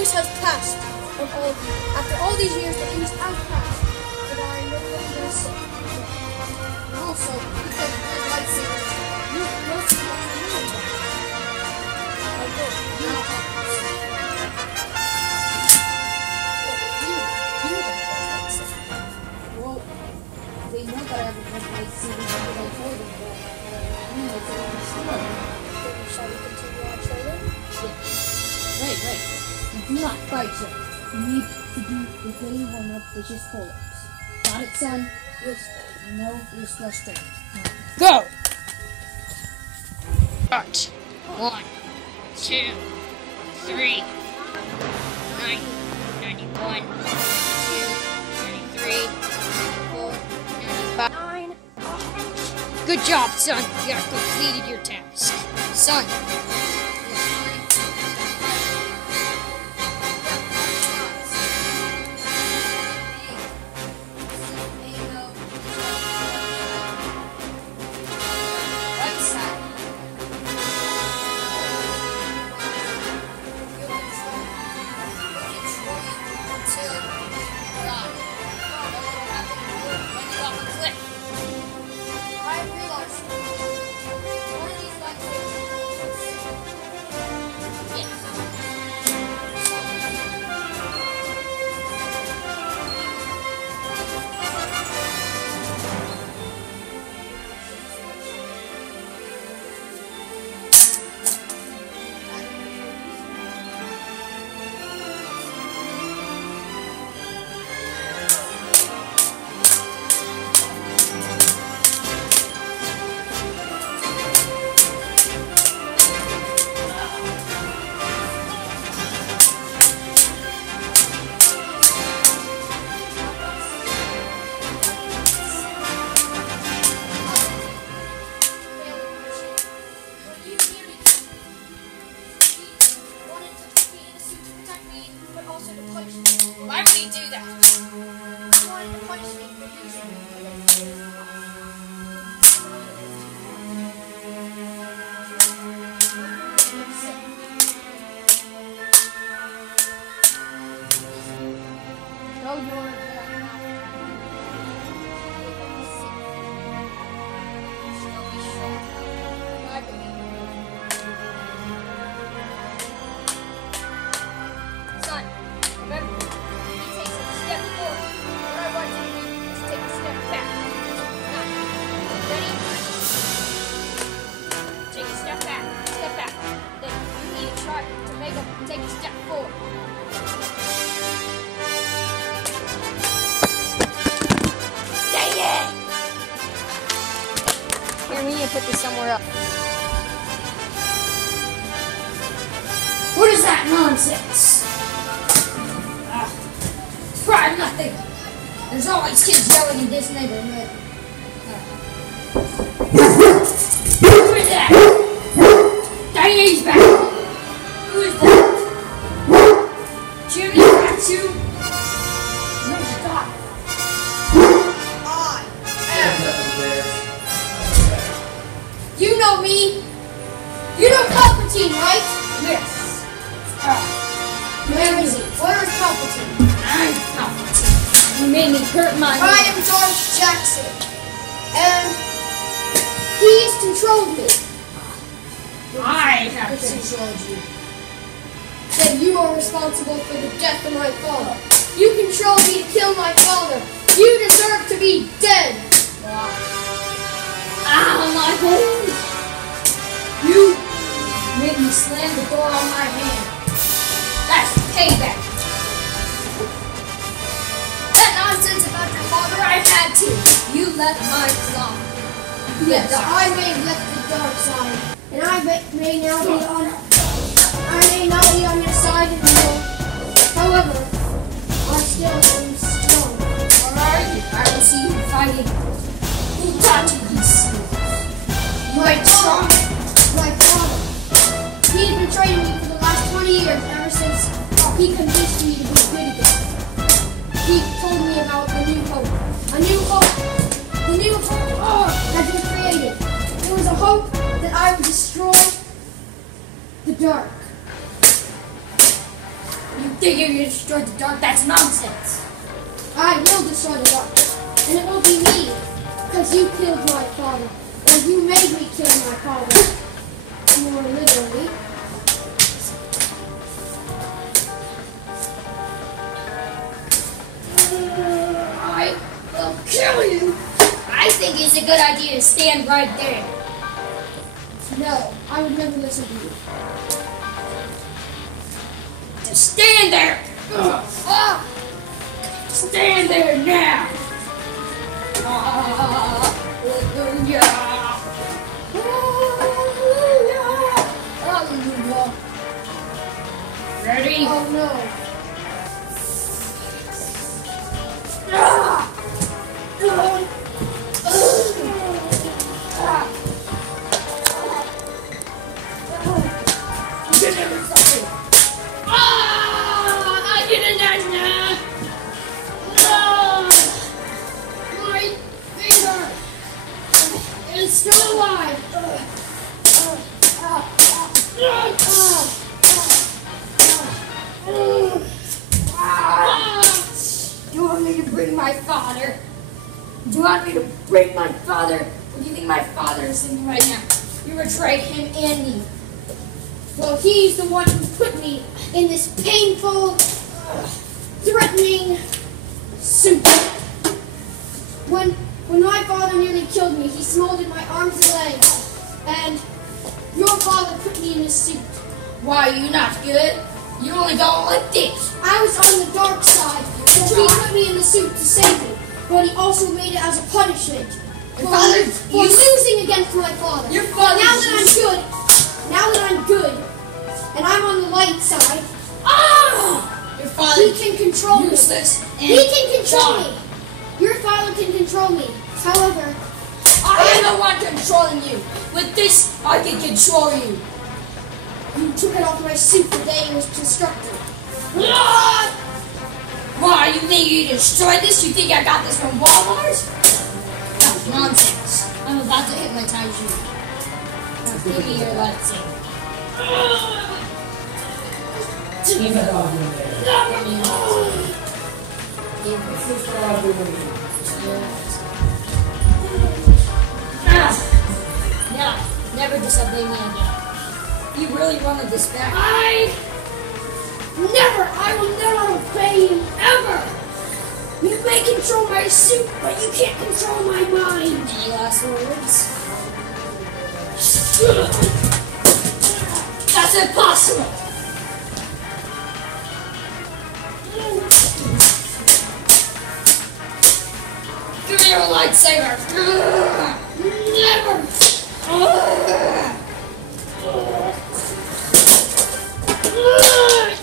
news has passed of all of you. After all these years, the news has passed that I am no longer sick. And also, because of my lightsabers, you most of you know that. I will. You know how to do it. You know how to do it. Well, they know that I have a red lightsaber because I told them that. It's a long story. Shall we continue our training? Yeah. Wait. You do not fight yet. You need to do the daily warm-up, which is pull-ups. Got it, son? Yes, I know you're frustrated. Go! Start. 1, 2, 3, 9, 91, 92, 93, 94, 95. 9. Good job, son. You have completed your task. Son. Why would he do that? He wanted to punish me for using No, you're Son, remember, he takes a step forward. What I want you to do is take a step back. Now, ready? Take a step back. Then you need to try to take a step forward. Dang it! Here, we need to put this somewhere else. What is that nonsense? It's probably nothing. There's always kids yelling in this neighborhood. Who is that? Diane's back. Who is that? Jimmy back too? No, stop. I am. You know me. You know Palpatine, right? Yes. Where is he? Where is Palpatine? I'm Palpatine. You made me hurt my I am George Jackson. And he's controlled me. I have controlled you. Then you are responsible for the death of my father. You controlled me to kill my father. You deserve to be dead. Ow, my home. You made me slam the door on my hand. That's payback. That nonsense about your father, I had to. You left my side. Yes, I may have left the dark side, and I may now be on. I may not be on your side anymore. However, I still am strong. Alright, I will see you fighting. Who taught you these skills? You ain't strong. My father. He's been training me for the last 20 years, ever since he convinced me to be good again. He told me about a new hope. A new hope. The new hope has been created. It was a hope that I would destroy the dark. You think you're gonna destroy the dark? That's nonsense. I will destroy the dark. And it won't be me. Because you killed my father. Or you made me kill my father. More literally. I will kill you. I think it's a good idea to stand right there. No, I would never listen to you. To stand there. Ah! Stand there now. Hallelujah. Hallelujah. Ready? Oh no. Ah! I didn't My finger is still alive. Do you want me to bring my father? Do you want me to bring my father? What do you think my father is thinking right now? You betrayed him and me. Well, he's the one who put me in this painful, threatening suit. When my father nearly killed me, he smolded my arms and legs. And your father put me in this suit. Why are you not good? You only go like this. I was on the dark side, so he put me in the suit to save me. But he also made it as a punishment Your father, for losing against my father. Your father. Now that I'm good, and I'm on the light side, Your father. he can control me. Useless. He can control God. me. Your father can control me. However, I am the one controlling you. With this, I can control you. you took it off my suit the day it was constructed. Why, you think you destroyed this? You think I got this from Walmart? That's nonsense. I'm about to hypnotize you. Now give me your lightsaber. Give me your lightsaber. Give me Now, never disobey me again. You really wanted this back? I will never obey you, ever! You may control my suit, but you can't control my mind! Any last words? That's impossible! Give me your lightsaber! Never!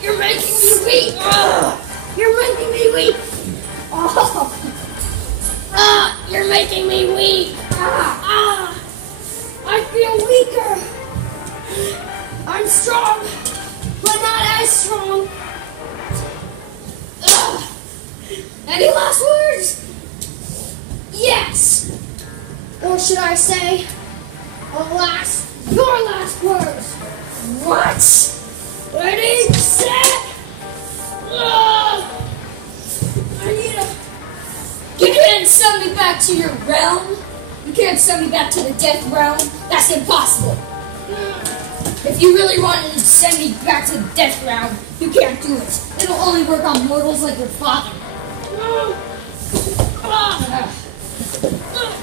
You're making me weak! You're making me weak! You're making me weak! I feel weaker! I'm strong, but not as strong! Any last words? Yes! Or should I say, your last words! What? Ready, set, I need a... You can't send me back to your realm. You can't send me back to the death realm. That's impossible. If you really wanted to send me back to the death realm, you can't do it. It'll only work on mortals like your father.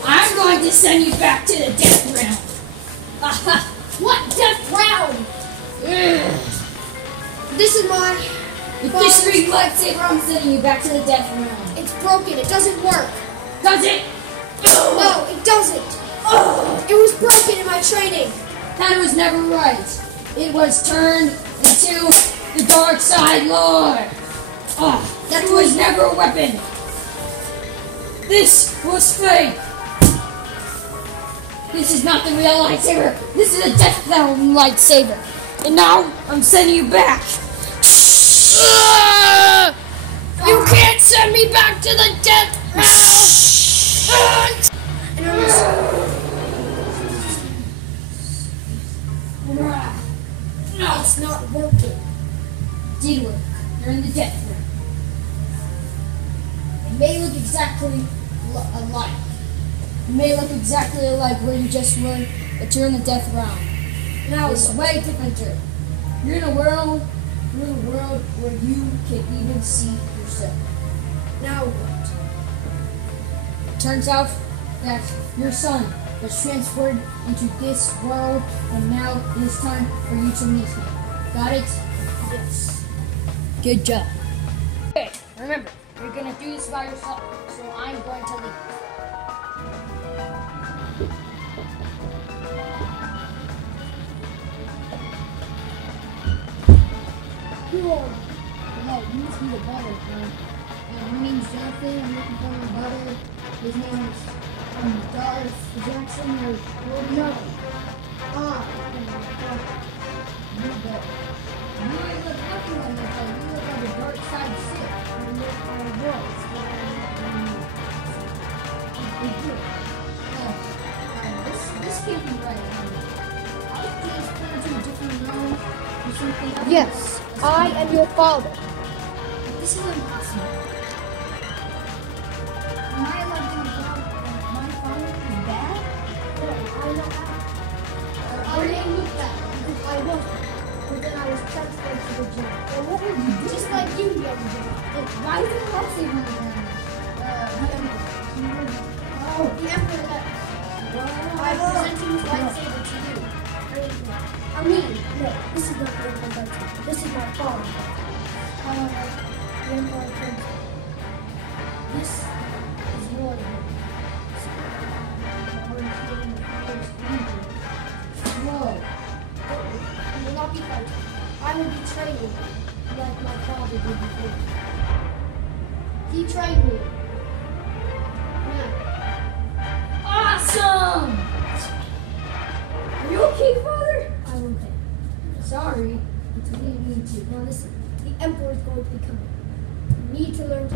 I'm going to send you back to the death realm. What death round? This is my... With this free lightsaber, I'm sending you back to the death realm. It's broken. It doesn't work. Does it? No, it doesn't. It was broken in my training. That was never right. It was turned into the dark side lord. That was never a weapon. This was fake. This is not the real lightsaber. This is a death realm lightsaber. And now I'm sending you back. You can't send me back to the death realm. And I'm just... It's not working. Did work. You're in the death room. It may look exactly alike. It may look exactly like where you just were, but you're in the death realm. Now it's way different. You're in a world where you can even see yourself. Now what? Turns out that your son was transferred into this world, and now it is time for you to meet him. Got it? Yes. Good job. Okay, remember, you're gonna do this by yourself, so I'm going to leave. Cool. No, you must be the butter, man. My name's Jonathan. I'm looking for my brother. His name is Darth Jackson or no. You ain't look nothing like that. You look like a dark side Sith. You look like a boy. This can't be right. I think it's going to a different realm or something. Yes, I am your father. This is impossible. Am I allowed to tell my father is bad? No, I'm not. Or they look bad? I wasn't. But then I was transferred to the gym. Well, what were you doing? Just like you the other day. Why is it lightsaber on the Emperor. Oh, the Emperor left. I presented his lightsaber to you. I mean, no, this is not the Emperor. This is my father. The Emperor turned. This is your Whoa. You will not be fighting. I will be training like my father did before. He trained me. Yeah. Awesome! Are you okay, Father? I'm okay. Sorry. It's really me too. Now listen, the Emperor is going to be coming. You need to learn to.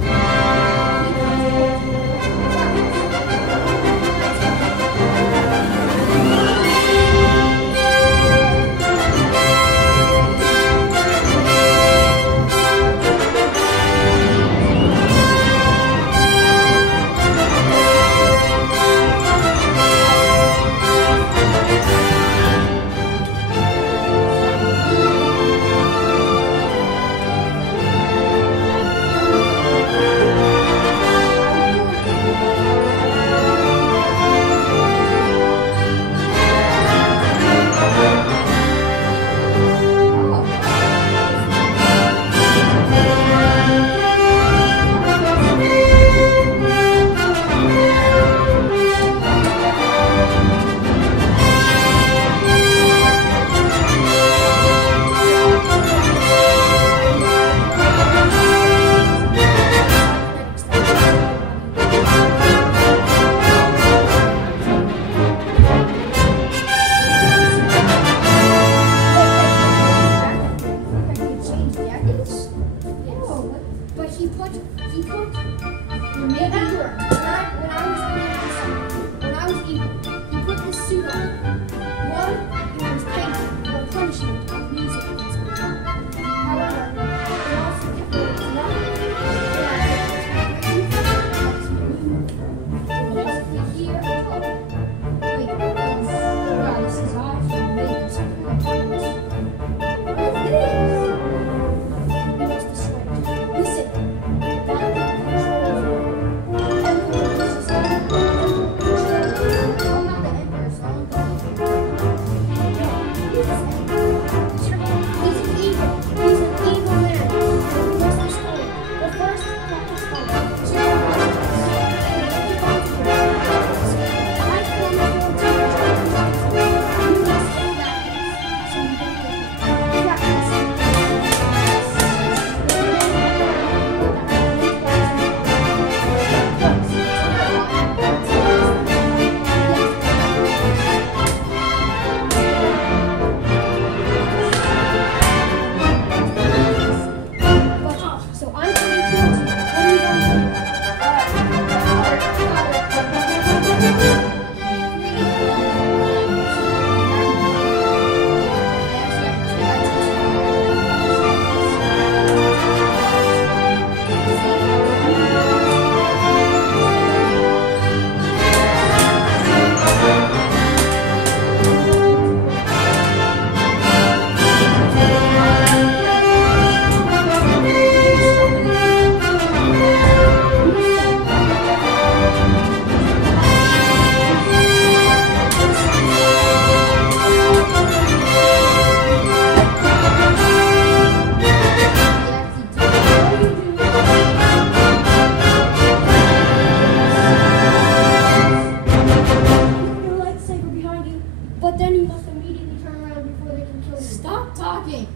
Stop talking.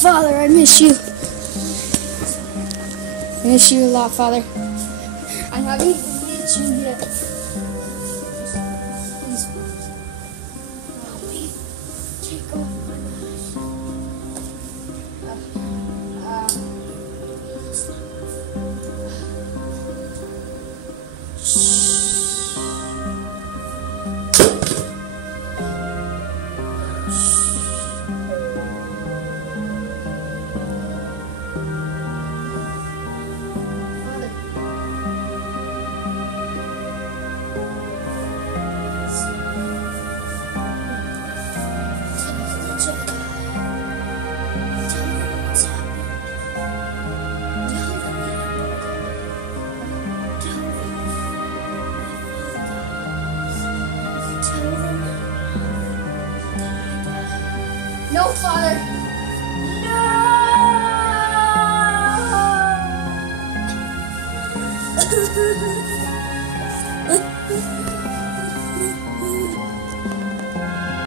Father, I miss you. I miss you a lot, Father. I haven't even met you yet. Please, help me. Take off my mask. tell them? No, Father.